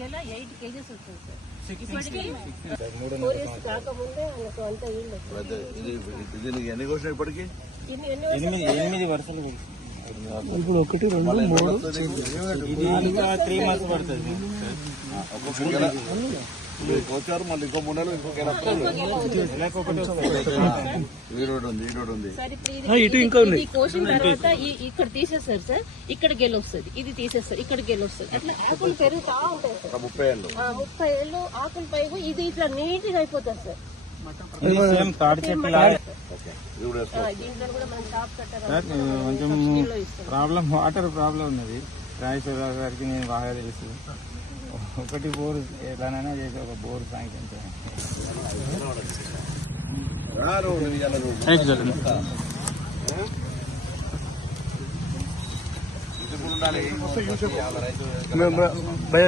గెల 8 kgs వస్తుంది sir. ఇప్పటికి 4 years కాకముందే మనకు అంత ఈల్డ్ ఇది ఎన్ని కోసిన ఇప్పటికి 8 వరుసలు ఇప్పుడు 1 2 3 3 months పడుతుంది. వచ్చారు మళ్ళీ ఇంకో 3 నెలలు ఇంకో ఇటు ఇంకా ఉంది. కోసిన తర్వాత ఇక్కడ తీసేస్తారు సార్, ఇక్కడ గెల వస్తుంది, ఇది తీసేస్తారు, ఇక్కడ గెల వస్తుంది. అట్లా ఆకులు పెరుగుతా ఉంటాయి సార్. 30 ఏళ్ళు ఆకులు పై ఇది ఇట్లా నీట్ గా అయిపోతుంది సార్. దీంట్లో కూడా మనం టాప్ కట్టారు. కొంచెం ప్రాబ్లం, వాటర్ ప్రాబ్లం ఉన్నది. రాజేశ్వరరావు నేను బాగా తెలుసు. ఒకటి బోర్ ఎలానైనా చేసి ఒక బోర్ శాంక్షన్ భయ